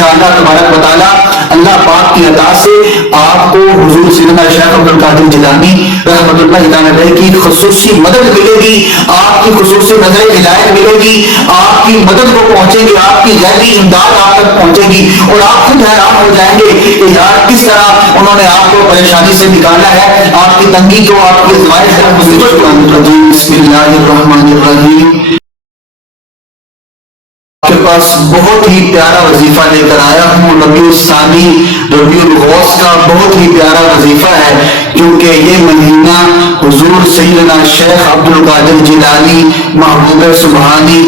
انشاءاللہ تبارک و تعالی اللہ پاک کی عطا سے آپ کو حضور سیدنا شیخ عبد القادر جیلانی رحمۃ اللہ تعالی کی خصوصی مدد ملے گی، آپ کی خصوصی نظر عنایت ملے گی، آپ کی مدد کو پہنچے گی، آپ کی غیبی امداد آپ تک پہنچے گی، اور آپ خود حیران ہو جائیں گے کہ یار کس طرح انہوں نے آپ کو پریشانی سے نکالا ہے، آپ کی تنگی کو، آپ کی آزمائش کو۔ بسم اللہ الرحمن الرحیم۔ کے پاس بہت ہی پیارا وظیفہ لے کر آیا ہوں، ربیع الثانی ربیع الغوث کا بہت ہی پیارا وظیفہ ہے، کیونکہ یہ مہینہ حضور سیدنا شیخ عبد القادر جیلانی محبوب سبحانی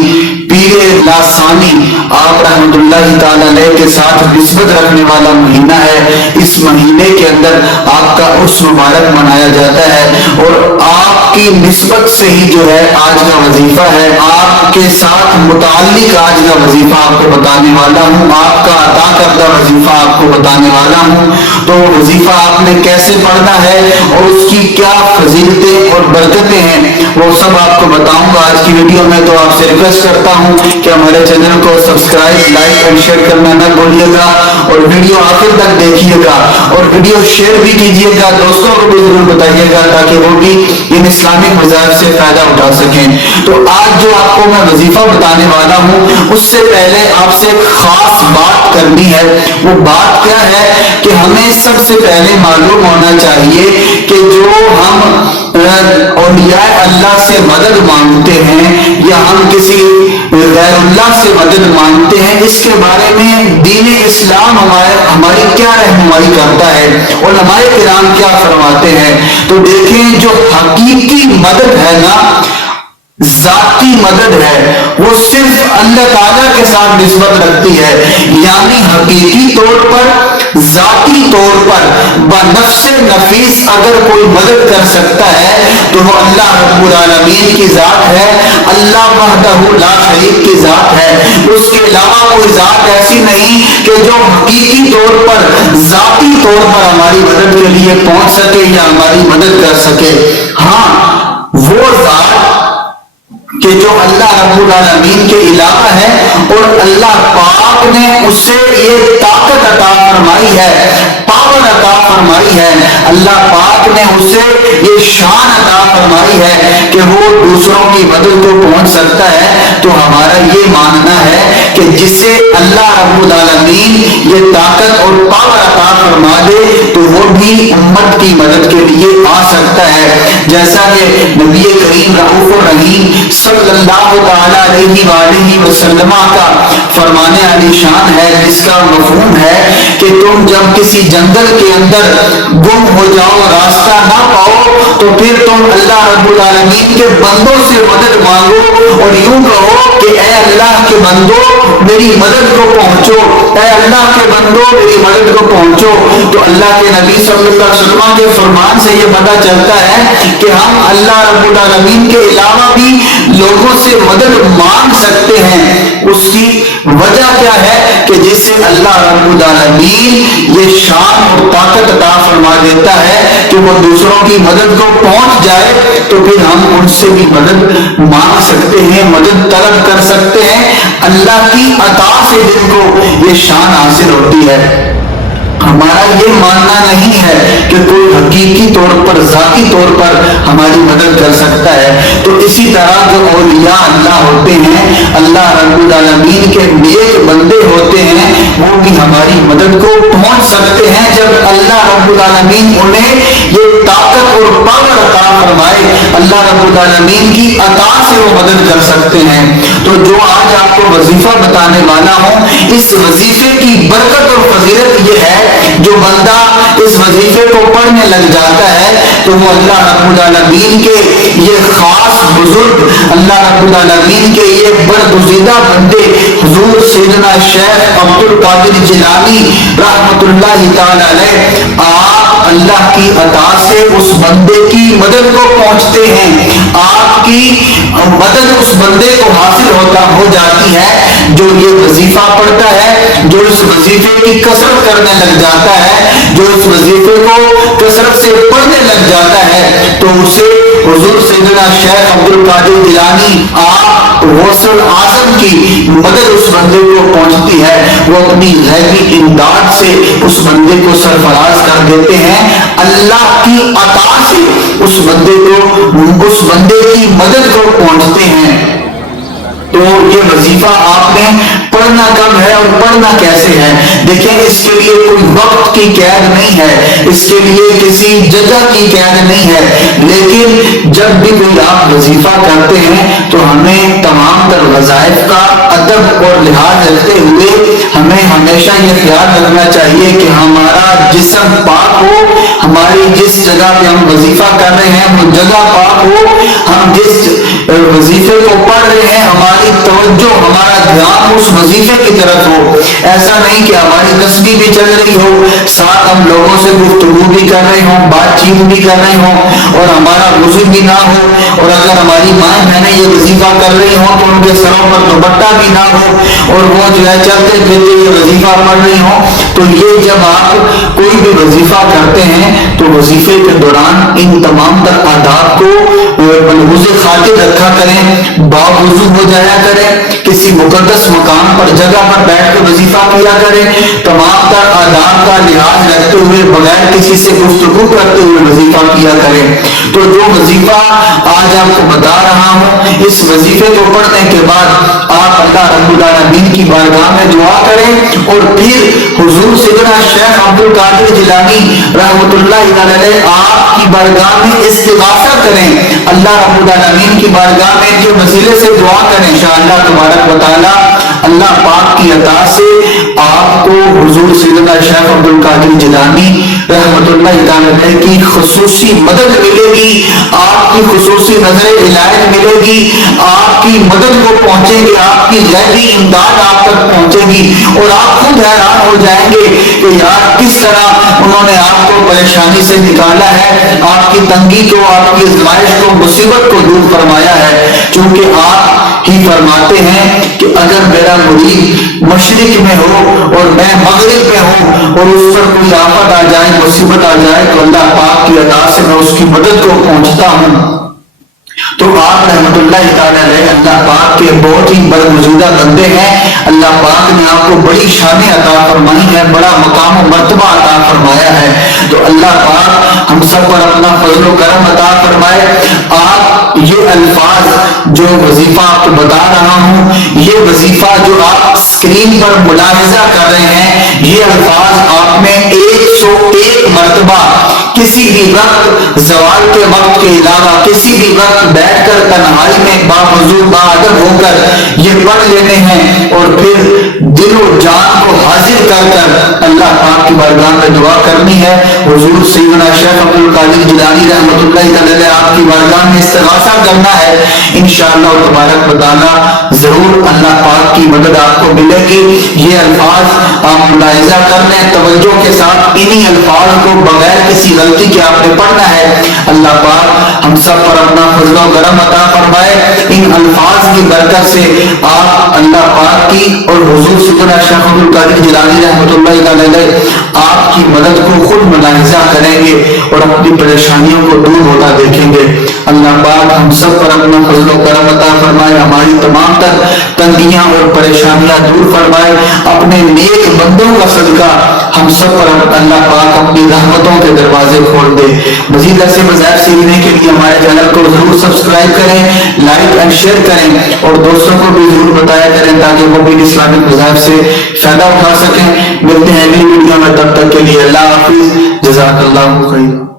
پیر لاسانی آپ رحمۃ اللہ تعالی علیہ کے ساتھ نسبت رکھنے والا مہینہ ہے۔ اس مہینے کے اندر آپ کا عرس مبارک منایا جاتا ہے، اور آپ کی نسبت سے ہی جو ہے آج کا وظیفہ ہے، آپ کے ساتھ متعلق آج کا وظیفہ آپ کو بتانے والا ہوں، آپ کا عطا کردہ وظیفہ آپ کو بتانے والا ہوں۔ تو وظیفہ آپ نے کیسے پڑھنا ہے اور اس کی کیا فضیلتیں اور برکتیں ہیں وہ سب آپ کو بتاؤں گا آج کی ویڈیو میں۔ تو آپ سے ریکویسٹ کرتا ہوں کہ ہمارے چینل کو سبسکرائب، لائک اور شیئر کرنا نہ بھولیے گا، اور ویڈیو آخر تک دیکھیے گا، اور ویڈیو شیئر بھی کیجیے گا، دوستوں کو بھی ضرور بتائیے گا تاکہ وہ بھی ان اسلامک مذاہب سے فائدہ اٹھا سکیں۔ تو آج جو آپ کو میں وظیفہ بتانے والا ہوں اس سے پہلے آپ سے ایک خاص بات کرنی ہے۔ وہ بات کیا ہے کہ ہمیں سب سے پہلے معلوم ہونا چاہیے کہ جو ہم اولیاء اللہ سے مدد مانگتے ہیں یا ہم کسی غیر اللہ سے مدد مانگتے ہیں، اس کے بارے میں دین اسلام ہماری کیا رہنمائی کرتا ہے، علماء کرام کیا فرماتے ہیں۔ تو دیکھیں، جو حقیقی مدد ہے نا، ذاتی مدد ہے، وہ صرف اللہ تعالیٰ کے ساتھ نسبت رکھتی ہے، یعنی حقیقی طور پر، ذاتی طور پر بنفس نفیس اگر کوئی مدد کر سکتا ہے تو وہ اللہ رب العالمین کی ذات ہے، اللہ وحدہ لا شریک کی ذات ہے۔ اس کے علاوہ کوئی ذات ایسی نہیں کہ جو حقیقی طور پر، ذاتی طور پر ہماری مدد کے لیے پہنچ سکے یا ہماری مدد کر سکے۔ ہاں، وہ ذات کہ جو اللہ رب العالمین کے علاوہ ہے، اور اللہ پاک نے اسے یہ طاقت عطا فرمائی ہے، پاور عطا فرمائی ہے، اللہ پاک نے اسے یہ شان عطا فرمائی ہے کہ وہ دوسروں کی مدد کو پہنچ سکتا ہے۔ تو ہمارا یہ ماننا ہے کہ جسے اللہ رب العالمین یہ طاقت اور پاور عطا فرما دے تو وہ بھی امت کی مدد کے لیے آ سکتا ہے، جیسا کہ نبی کریم رؤوف الرحیم صلی اللہ تعالی علیہ وآلہ وسلم کا فرمانے علی شان ہے، جس کا مفہوم ہے کہ تم جب کسی جنگل کے اندر گم ہو جاؤ، راستہ نہ پاؤ، تو پھر تم اللہ رب العالمین کے بندوں سے مدد مانگو اور یوں کہو کہ اے اللہ کے بندو میری مدد کو پہنچو، اے اللہ کے بندو میری مدد کو پہنچو۔ تو اللہ کے نبی صلی اللہ علیہ وسلم کے فرمان سے یہ پتہ چلتا ہے کہ ہم اللہ رب العالمین کے علاوہ بھی لوگوں سے مدد مانگ سکتے ہیں۔ اس کی وجہ کیا ہے کہ جس سے اللہ رب العالمین یہ شان اور طاقت عطا فرما دیتا ہے کہ وہ دوسروں کی مدد کو پہنچ جائے، تو پھر ہم ان سے بھی مدد مانگ سکتے ہیں، مدد طلب کر سکتے ہیں، اللہ کی عطا سے جن کو یہ شان حاصل ہوتی ہے۔ ہمارا یہ ماننا نہیں ہے کہ کوئی حقیقی طور پر، ذاتی طور پر ہماری مدد کر سکتا ہے۔ تو اسی طرح جو اولیاء اللہ ہوتے ہیں، اللہ رب العالمین کے نیک بندے ہوتے ہیں، وہ بھی ہماری مدد کو پہنچ سکتے ہیں جب اللہ رب العالمین انہیں یہ طاقت اور پاور عطا فرمائے، اللہ رب العالمین کی عطا سے وہ مدد کر سکتے ہیں۔ تو جو آج آپ کو وظیفہ بتانے والا ہوں، اس وظیفے کی برکت اور فضیلت یہ ہے، جو بندہ اس وظیفے کو پڑھنے لگ جاتا ہے تو وہ اللہ رب العالمین کے یہ خاص بزرگ، اللہ رب العالمین کے یہ برگزیدہ بندے حضور سیدنا شیخ عبد القادر جیلانی رحمۃ اللہ تعالی علیہ، آپ اللہ کی عطا سے اس بندے کی مدد کو پہنچتے ہیں، آپ کی مدد اس بندے کو حاصل ہو جاتی ہے جو یہ وظیفہ پڑھتا ہے، جو اس وظیفے کی کثرت کرنے لگ جاتا ہے، جو اس وظیفے کو کثرت سے پڑھنے لگ جاتا ہے، تو اسے حضور سیدنا شیخ عبد القادر جیلانی آپ غوث اعظم کی مدد اس بندے کو پہنچتی ہے، وہ اپنی غیبی امداد سے اس بندے کو سرفراز کر دیتے ہیں، اللہ کی عطا سے اس بندے کی مدد کو پہنچتے ہیں۔ تو یہ وظیفہ آپ نے پڑھنا کب ہے اور پڑھنا کیسے ہے؟ دیکھیں اس کے لیے کوئی وقت کی قید نہیں ہے، اس کے لیے کسی جگہ کی قید نہیں ہے، لیکن جب بھی کوئی آپ وظیفہ کرتے ہیں تو ہمیں تمام تر وظائف کا ادب اور لحاظ رکھتے ہوئے ہمیں ہمیشہ یہ خیال رکھنا چاہیے کہ ہمارا جسم پاک ہو، ہماری جس جگہ پہ ہم وظیفہ کر رہے ہیں وہ جگہ پاک ہو، ہم جس وظیفے کو پڑھ رہے ہیں ہماری توجہ، ہمارا دھیان اس وظیفے کی طرف ہو۔ ایسا نہیں کہ ہماری تسبیح بھی چل رہی ہو، ساتھ ہم لوگوں سے گفتگو بھی کر رہے ہوں، بات چیت بھی کر رہے ہوں اور ہمارا وضو بھی نہ ہو، اور اگر ہماری مائیں بہنیں یہ وظیفہ کر رہی ہوں تو ان کے سروں پر دوپٹہ بھی نہ ہو اور وہ جو ہے چلتے پھرتے یہ وظیفہ پڑھ رہی ہوں۔ تو یہ جب آپ کوئی بھی وظیفہ کرتے ہیں تو وظیفے کے دوران ان تمام تر آداب کو ملحوظ خاطر رکھا کریں، باوضو ہو جایا کریں، کسی مقدس مقام پر جگہ پر بیٹھ کے وظیفہ کیا کریں، تمام تر آداب کا لحاظ رکھتے ہوئے بغیر کسی سے گفتگو کرتے ہوئے وظیفہ کیا کریں۔ تو جو وظیفہ آج آپ کو بتا رہا ہوں، اس وظیفے کو پڑھنے کے بعد آپ اللہ رب العالمین کی بارگاہ میں دعا کریں اور پھر حضور سیدنا شیخ عبد القادر جیلانی رحمۃ اللہ علیہ آپ کی بارگاہ میں استغاثہ کریں، اللہ رب العالمین کی بارگاہ میں جو وسیلے سے دعا کریں، انشاءاللہ تبارک و تعالی اللہ پاک کی عطا سے آپ کو حضور سیدنا شیخ عبد القادر جیلانی رحمۃ اللہ علیہ کی خصوصی مدد ملے گی، آپ کی خصوصی نظر عنایت ملے گی، آپ کی مدد کو پہنچے گی، آپ کی غیبی امداد آپ تک پہنچے گی اور آپ خود حیران ہو جائیں گے کہ یار کس طرح انہوں نے آپ کو پریشانی سے نکالا ہے، آپ کی تنگی کو، آپ کی آزمائش کو، مصیبت کو دور فرمایا ہے، چونکہ آپ ہی فرماتے ہیں کہ اگر میرا مرید مشرق میں ہو اور میں مغرب میں ہوں اور اس پر کوئی آفت آ جائے، مصیبت آ جائے تو اللہ پاک کی عطا سے میں اس کی مدد کو پہنچتا ہوں۔ تو آپ رحمت اللہ تعالی علیہ اللہ پاک کے بہت ہی برگزیدہ بندے ہیں، اللہ پاک نے آپ کو بڑی شان عطا فرمائی ہے، بڑا مقام و مرتبہ عطا فرمایا ہے، تو اللہ پاک ہم سب پر اپنا فضل و کرم عطا فرمائے۔ آپ یہ الفاظ جو وظیفہ آپ کو بتا رہا ہوں، یہ وظیفہ جو آپ اسکرین پر ملاحظہ کر رہے ہیں، یہ الفاظ آپ میں 101 مرتبہ کسی بھی وقت، زوال کے وقت کے علاوہ کسی بھی وقت بیٹھ کر تنہائی میں باوضو باادب ہو کر یہ پڑھ لینے ہیں اور پھر دل و جان کو حاضر کر کر اللہ پاک کی بارگاہ میں دعا کرنی ہے۔ حضور سیدنا شیخ عبد القادر جیلانی رحمۃ اللہ علیہ آپ کی بارگاہ میں استغاثہ کرنا ہے، انشاءاللہ تبارک و تعالی ضرور اللہ پاک کی مدد آپ کو ملے گی۔ یہ الفاظ آپ ملاحظہ کر لیں توجہ کے ساتھ، انہی الفاظ کو بغیر کسی غلطی کے آپ نے پڑھنا ہے۔ اللہ پاک ہم سب پر اپنا فضل و کرم عطا فرمائے، ان الفاظ کی برکت سے آپ اللہ پاک کی اور حضور سیدنا شیخ عبد القادر جیلانی رحمۃ اللہ علیہ آپ کی مدد کو خود ملاحظہ کریں گے اور اپنی پریشانیوں کو دور ہوتا دیکھیں گے۔ اللہ پاک ہم سب پر اپنا فضل و کرم عطا فرمائے، ہماری تمام تر تنگیاں اور پریشانیاں دور فرمائے، اپنے نیک بندوں کا صدقہ ہم سب پر اللہ پاک اپنی رحمتوں کے دروازے کھول دے۔ مزید ایسے مذاہب سیکھنے کے لیے ہمارے چینل کو ضرور سبسکرائب کریں، لائک اینڈ شیئر کریں اور دوستوں کو بھی ضرور بتایا کریں تاکہ وہ بھی اسلامک مذاہب سے فائدہ اٹھا سکیں۔ ملتے ہیں اگلی ویڈیو میں، تب تک کے لیے اللہ حافظ، جزاک اللہ خیر۔